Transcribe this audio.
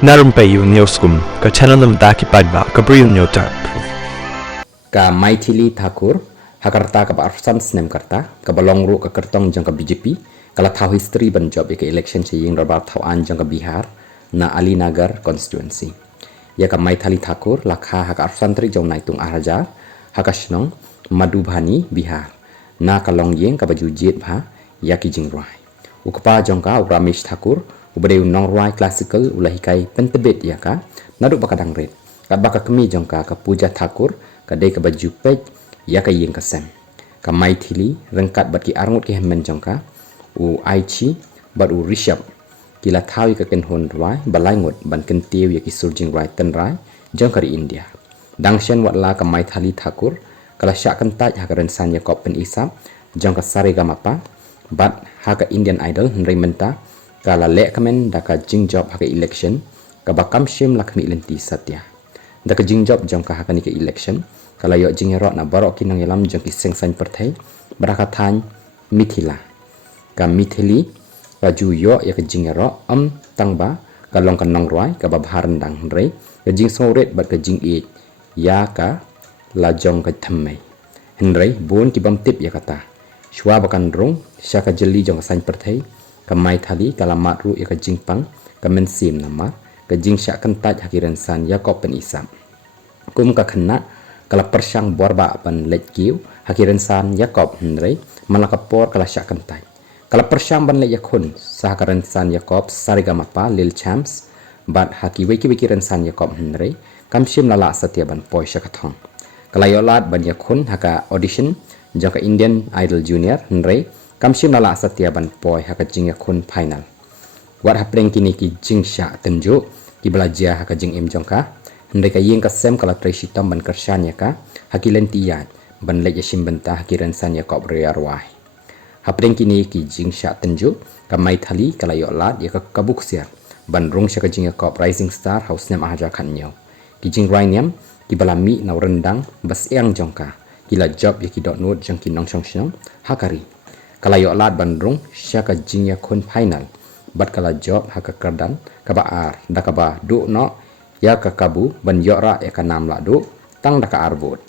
Na Rympei U ka channel nabynta paidbah ka Bri U Hynñiewtrep. Ka Maithili Thakur hakarta ka parasnam karta ka balongru ka kyrteng jong ka BJP kala tahu history ban job ka election si Ïingdorbar Thawaiñ jong ka Bihar na Alinagar constituency. Ya ka Maithili Thakur lakha haka arsantri jong naitung araja hakashnong Madhubani Bihar na ka longyeng ka bajujit bha ya ki jingrai. Ukpa jong ka Ramesh Thakur Ubade nongrwai classical ulahikai pentebet ya ka naduk bakadang red ka baka kemi jong ka puja Thakur ka dei ka baju pej ya ka yeng kasem ka Maithili rengkat bat ki arngut ki hemen jong ka u aichi bat u rishab kila thawi ka ken hon rai balaingot ban ken tiu ya ki surjing rai ten rai jong ka ri India dangshen watla ka Maithili Thakur kala syak kan taj ha ka rensan ya kop pen isap jong ka saregamapa bat ha ka Indian Idol nabynta kala lek kamen daka jingjob haka election ka bakam shim lakmi lenti satya daka jingjob jong ka haka ni ka election kala yo jingero na baroh kinang yalam jong ki sengsan perthai baraka than mithila ka Maithili raju yo ya ka jingero tangba ka long ka nongrwai ka babhar ndang rei ka jing soret bat ka jing e ya ka la jong ka thammai henrei bon ki bam tip ya kata shwa bakan rong syaka jeli jong ka san perthai ka Maithili kala matru ya ka jingpang ka mensim nama ka jingsyak kentaj hakiran san Yakob pen isam kum ka khynnah kala persyang borba pan letkiu hakiran san Yakob hendrei malakapor kala syak kentaj kala persyang ban let yakun sahakaran san Yakob saregamapa lil champs bat haki weki ran san Yakob hendrei kamshim lala satya ban poi syakathong kala yolat ban yakun haka audition jaka Indian Idol Junior hendrei kamshim lala satya ban poi haka jing yakun final wat hapreng kini ki jing sya tenju ki belajar haka jing im jongka hendai ka yeng ka sem kala treshitam ban Kyrshan ya ka hakilen tiyat ban lek yashim benta hakiran san Yakob riarwai hapreng kini ki jing sya tenju ka Maithili kala yolat ya ka kabuk sia ban rong sya ka jing Yakob rising star house nem aja khanyo ki jing rainiam ki balami na rendang bas yang jongka kila job ya ki dot note jong ki nong chong hakari kala yo lat bandrung syaka jing yakun final bat kala job haka kardan kaba ar da kaba du no ya ka kabu ban yo ra ya ka nam la du tang da ka arbut